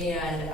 And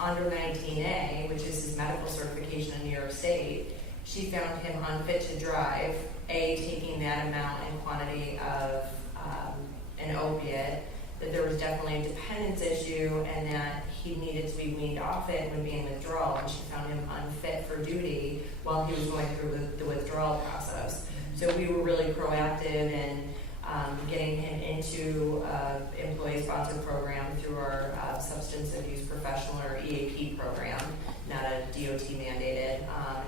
under 19A, which is his medical certification in New York State, she found him unfit to drive, taking that amount and quantity of an opiate, that there was definitely a dependence issue and that he needed to be weaned off it when being withdrawal, and she found him unfit for duty while he was going through the withdrawal process. So we were really proactive in getting him into employee sponsored program through our substance abuse professional or EAP program, not a DOT mandated.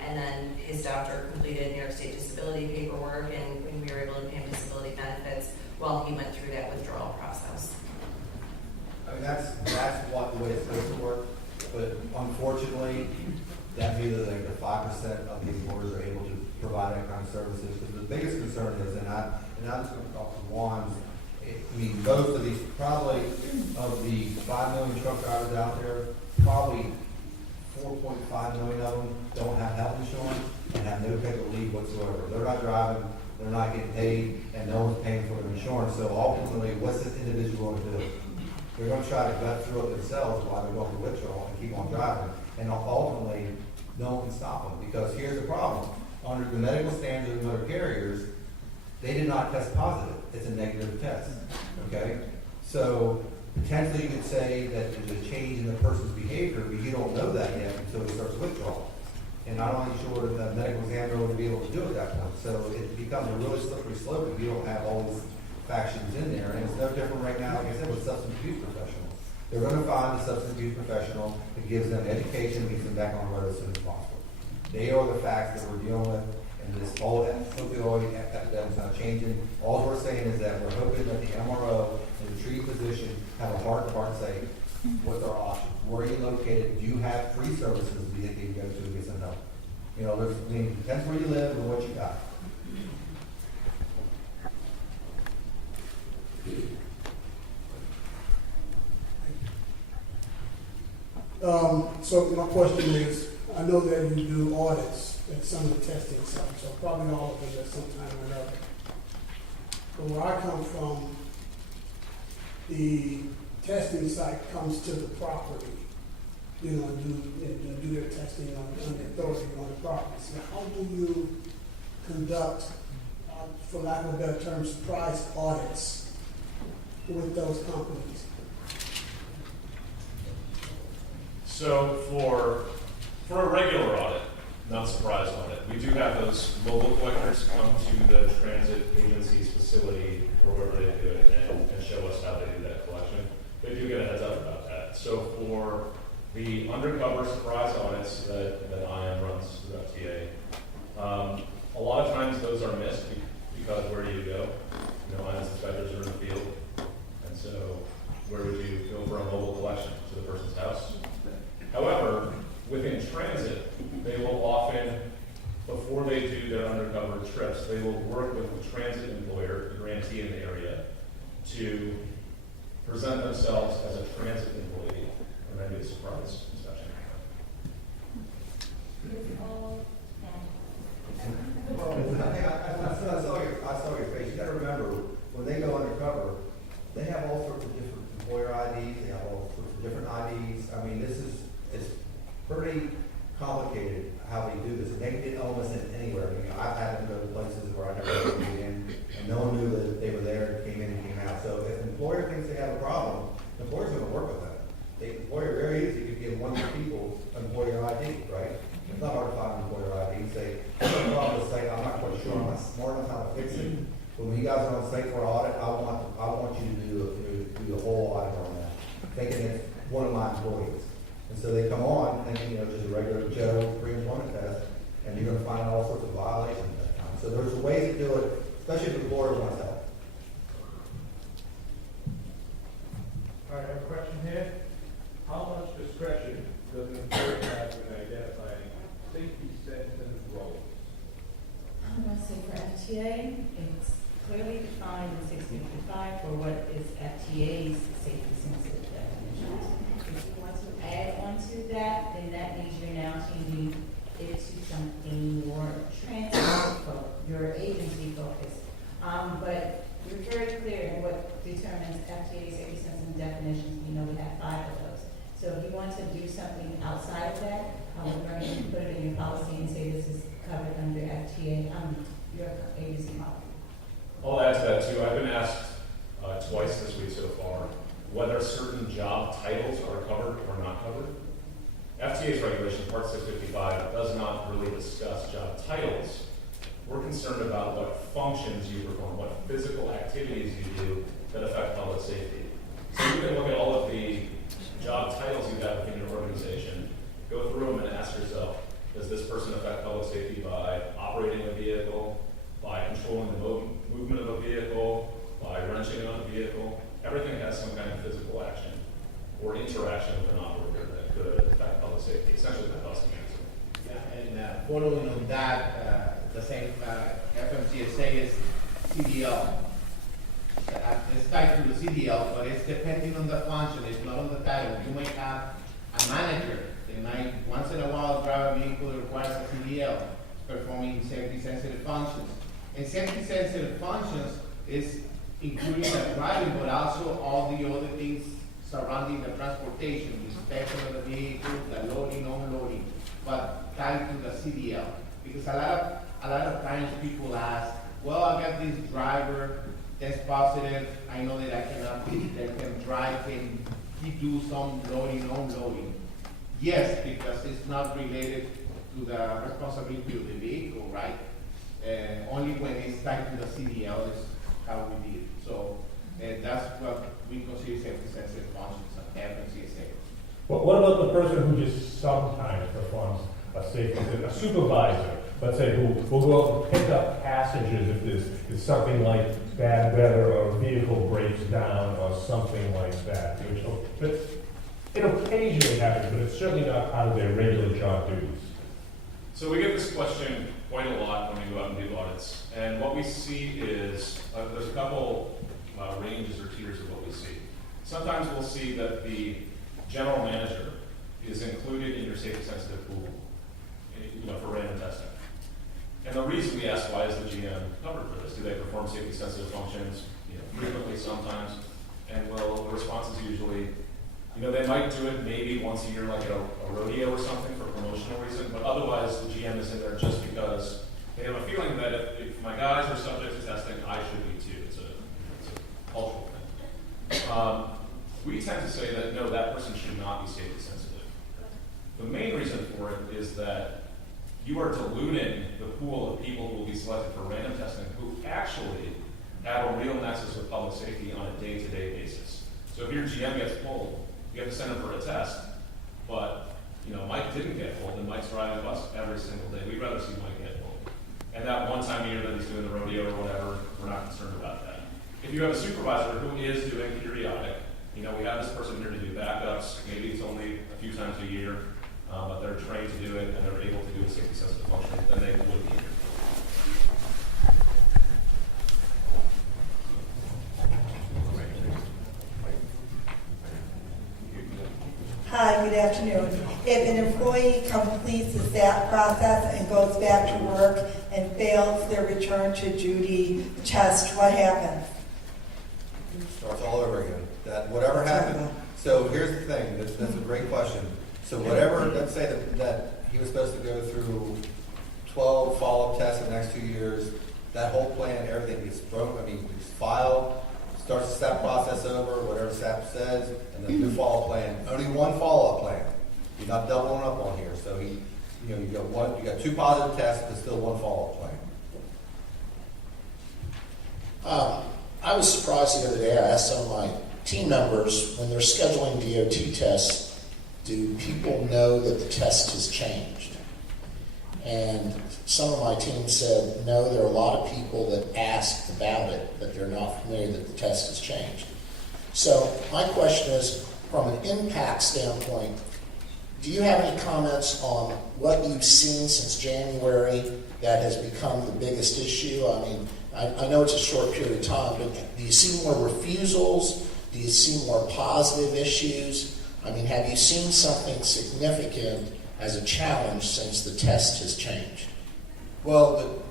And then his doctor completed New York State disability paperwork, and we were able to pay him disability benefits while he went through that withdrawal process. I mean, that's what the way it's supposed to work, but unfortunately, that means that like the 5% of the employers are able to provide that kind of services. Because the biggest concern is, and I'm just going to talk to Juan's, I mean, most of these, probably of the 5 million truck drivers out there, probably 4.5 million of them don't have health insurance and have no type of leave whatsoever. They're not driving, they're not getting paid, and no one's paying for their insurance. So ultimately, what's this individual going to do? They're going to try to gut through it themselves while they're going to withdrawal and keep on driving. And ultimately, no one can stop them. Because here's the problem. Under the medical standards of motor carriers, they did not test positive. It's a negative test. Okay? So potentially you could say that there's a change in the person's behavior, but you don't know that yet until he starts withdrawal. And not only sure that the medical examiner will be able to do it at that point. So it becomes a really slippery slope if you don't have all these factions in there. And it's no different right now, like I said, with substance abuse professionals. They're going to find a substance abuse professional that gives them education and gets them back on the road as soon as possible. They are the facts that we're dealing with, and this whole opioid epidemic is not changing. All we're saying is that we're hoping that the MRO and the treating physician have a heart-to-heart say, what's our options? Where are you located? Do you have free services that you can go to and get some help? You know, it depends where you live and what you got. So my question is, I know that you do audits at some of the testing sites, so probably all of them at some time or another. But where I come from, the testing site comes to the property, you know, and do their testing on the authority on the property. So how do you conduct, for lack of a better term, surprise audits with those companies? So for a regular audit, not surprise audit, we do have those mobile collectors come to the transit agency's facility or wherever they do it and show us how they do that collection. They do get a heads up about that. So for the undercover surprise audits that IM runs through FTA, a lot of times those are missed because where do you go? You know, IM's inspectors are in the field, and so where would you go for a mobile collection? To the person's house? However, within transit, they will often, before they do their undercover trips, they will work with the transit employer, the grantee in the area, to present themselves as a transit employee, and then do a surprise inspection. I saw your face. You got to remember, when they go undercover, they have all sorts of different employer IDs. They have all sorts of different IDs. I mean, it's pretty complicated how they do this. And they can get elements in anywhere. I mean, I've had them go to places where I never been in, and no one knew that they were there and came in and came out. So if an employer thinks they have a problem, the employer's going to work with them. The employer very easy could give one of the people an employer ID, right? It's not hard to find an employer ID and say, I'm not problem with the site, I'm not quite sure, I'm not smart enough how to fix it. But when you guys are on site for an audit, I want you to do the whole audit on that, thinking it's one of my employees. And so they come on and, you know, just a regular Joe pre-employment test, and you're going to find all sorts of violations at that time. So there's ways to do it, especially if the employer wants help. All right, I have a question here. How much discretion does an employer have when identifying safety sensitive roles? I'm going to say for FTA, it's clearly defined in 655 for what is FTA's safety sensitive definitions. If you want to add on to that, then that means you're now changing it to something more your agency focused. But you're very clear in what determines FTA's safety sensitive definitions. We know we have 5 of those. So if you want to do something outside of that, we're going to put it in your policy and say this is covered under FTA, your agency policy. I'll add to that too. I've been asked twice this week so far whether certain job titles are covered or not covered. FTA's regulation, Part 655, does not really discuss job titles. We're concerned about what functions you perform, what physical activities you do that affect public safety. So you can look at all of the job titles you have within your organization, go through them and ask yourself, does this person affect public safety by operating a vehicle, by controlling the movement of a vehicle, by wrenching on a vehicle? Everything has some kind of physical action or interaction with an operator that could affect public safety, essentially the busting answer. Yeah, and following on that, the same FMCSA is CDL. It's tied to the CDL, but it's depending on the function, it's not on the title. You may have a manager, they might once in a while drive a vehicle that requires a CDL, performing safety-sensitive functions. And safety-sensitive functions is including the driving, but also all the other things surrounding the transportation, the inspection of the vehicle, the loading, unloading, but tied to the CDL. Because a lot of times people ask, well, I got this driver that's positive, I know that that can drive, can he do some loading, unloading? Yes, because it's not related to the responsibility of the vehicle, right? Only when it's tied to the CDL is how we did it. So that's what we consider safety-sensitive functions of FMCSA. What about the person who just sometimes performs a safety, a supervisor, let's say, who will go out and pick up passengers if there's something like bad weather or a vehicle breaks down or something like that, but it occasionally happens, but it's certainly not part of their regular job duties. So we get this question quite a lot when we go out and do audits, and what we see is there's a couple ranges or tiers of what we see. Sometimes we'll see that the general manager is included in your safety-sensitive pool, for random testing. And the reason we ask why is the GM covered for this? Do they perform safety-sensitive functions frequently, sometimes? And well, the response is usually, they might do it maybe once a year, like at a rodeo or something for promotional reason, but otherwise the GM is in there just because they have a feeling that if my guys are subject to testing, I should be too. It's a cultural thing. We tend to say that no, that person should not be safety sensitive. The main reason for it is that you are diluting the pool of people who will be selected for random testing who actually have a real nexus with public safety on a day-to-day basis. So if your GM gets pulled, you have to send him for a test, but Mike didn't get pulled, and Mike's driving a bus every single day. We'd rather see Mike get pulled. And that one time a year that he's doing the rodeo or whatever, we're not concerned about that. If you have a supervisor who is doing periodic, we have this person here to do backups, maybe it's only a few times a year, but they're trained to do it and they're able to do a safety sensitive function, then they would be here. Hi, good afternoon. If an employee completes the SAT process and goes back to work and fails their return to duty test, what happens? Starts all over again. Whatever happened. So here's the thing. That's a great question. So whatever, let's say that he was supposed to go through 12 follow-up tests in the next 2 years, that whole plan, everything gets thrown, it's filed, starts the SAP process over, whatever SAP says, and then new follow-up plan. Only one follow-up plan. You're not doubling up on here. So you got 2 positive tests, but still one follow-up plan. I was surprised the other day. I asked some of my team members, when they're scheduling DOT tests, do people know that the test has changed? And some of my team said, no, there are a lot of people that asked about it, but they're not familiar that the test has changed. So my question is, from an impact standpoint, do you have any comments on what you've seen since January that has become the biggest issue? I know it's a short period of time, but do you see more refusals? Do you see more positive issues? Have you seen something significant as a challenge since the test has changed? Well,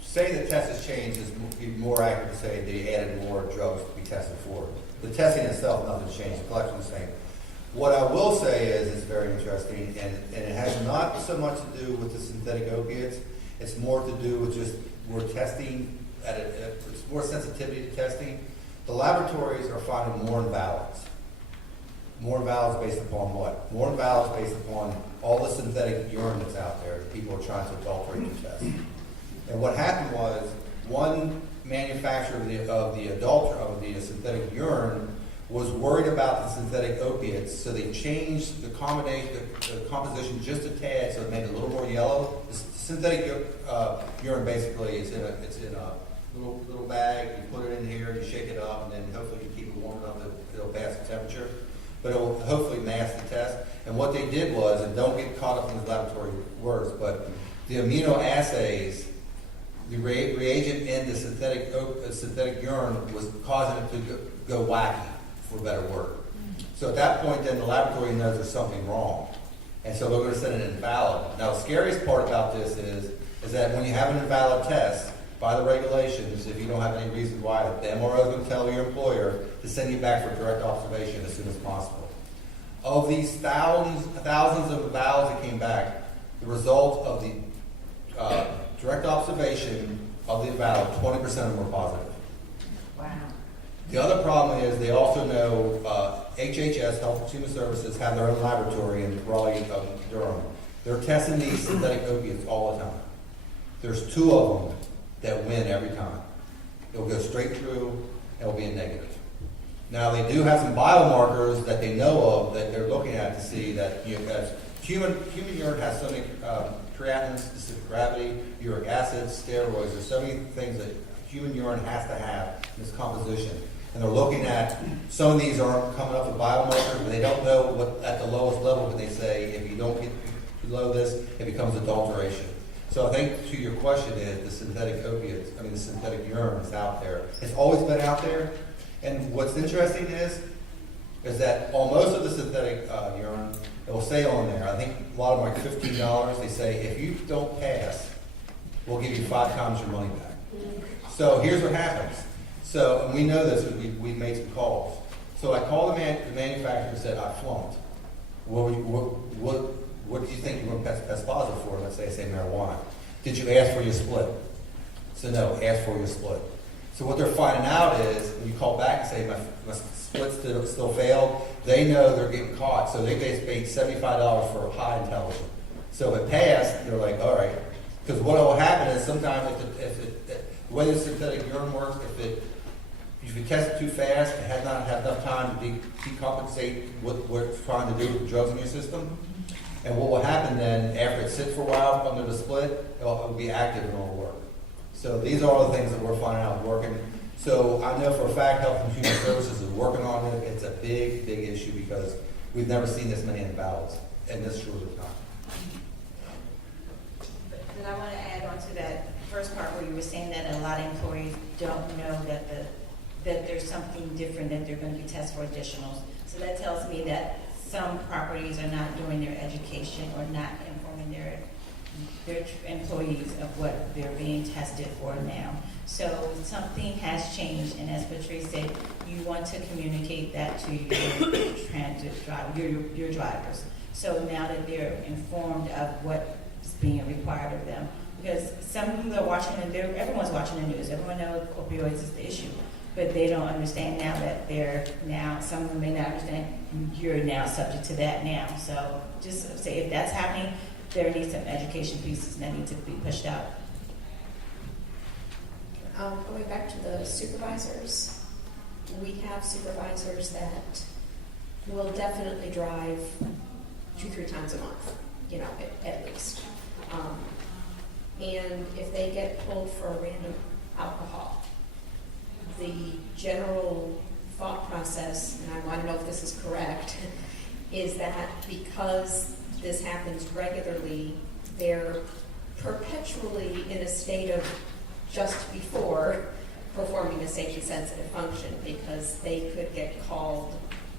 say the test has changed is more accurate to say they added more drugs to be tested for. The testing itself, nothing's changed. The collection is the same. What I will say is, it's very interesting, and it has not so much to do with the synthetic opiates. It's more to do with just, we're testing, it's more sensitivity to testing. The laboratories are finding more invalids. More invalids based upon what? More invalids based upon all the synthetic urine that's out there that people are trying to adulterate the test. And what happened was, one manufacturer of the synthetic urine was worried about the synthetic opiates, so they changed the composition just a tad, so it made it a little more yellow. The synthetic urine basically is in a little bag. You put it in here, you shake it up, and then hopefully you keep it warm enough that it'll pass the temperature. But it will hopefully mask the test. And what they did was, and don't get caught up in the laboratory words, but the immunoassays, the reagent in the synthetic urine was causing it to go wacky, for a better word. So at that point, then the laboratory knows there's something wrong, and so they're going to send an invalid. Now, the scariest part about this is that when you have an invalid test, by the regulations, if you don't have any reason why, the MRO is going to tell your employer to send you back for direct observation as soon as possible. Of these thousands of invalids that came back, the result of the direct observation of the invalid, 20% of them were positive. Wow. The other problem is they also know HHS, Health and Human Services, have their own laboratory in Raleigh, Durham. They're testing these synthetic opiates all the time. There's 2 of them that win every time. It'll go straight through and it'll be a negative. Now, they do have some biomarkers that they know of that they're looking at to see that human urine has so many creatinine, specific gravity, uric acid, steroids. There's so many things that human urine has to have in its composition. And they're looking at, some of these aren't coming up with biomarkers, but they don't know what at the lowest level, but they say if you don't get below this, it becomes adulteration. So I think to your question is the synthetic urine is out there. It's always been out there. And what's interesting is that on most of the synthetic urine, it will say on there, I think a lot of them are like $15. They say, if you don't pass, we'll give you 5 times your money back. So here's what happens. So, and we know this because we made some calls. So I called the manufacturer and said, I flunked. What do you think you're going to test positive for? Let's say I say marijuana. Did you ask for your split? So no, ask for your split. So what they're finding out is, when you call back and say, my split still failed, they know they're getting caught. So they paid $75 for a high intelligence. So if it passed, they're like, all right. Because what will happen is sometimes the way the synthetic urine works, if you test it too fast, it has not had enough time to decompensate what it's trying to do with the drugs in your system. And what will happen then, after it sits for a while under the split, it will be active and it'll work. So these are all the things that we're finding out working. So I know for a fact Health and Human Services is working on it. It's a big, big issue because we've never seen this many invalids in this short of time. And I want to add on to that first part where you were saying that a lot of employees don't know that there's something different that they're going to be tested for additionals. So that tells me that some properties are not doing their education or not informing their employees of what they're being tested for now. So something has changed, and as Patrice said, you want to communicate that to your transit driver, your drivers. So now that they're informed of what's being required of them, because some people are watching, and everyone's watching the news. Everyone knows opioids is the issue, but they don't understand now that some of them may not understand you're now subject to that now. So just say if that's happening, there needs some education pieces that need to be pushed out. Going back to the supervisors, we have supervisors that will definitely drive 2-3 times a month, at least. And if they get pulled for a random alcohol, the general thought process, and I want to know if this is correct, is that because this happens regularly, they're perpetually in a state of just before performing a safety-sensitive function, because they could get called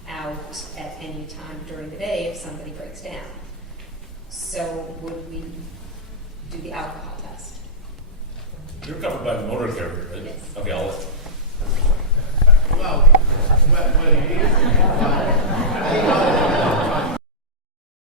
out at any time during the day if somebody breaks down. So would we do the alcohol test? You're covered by the motor carrier, right? Yes. Okay, I'll let. Well, what it is,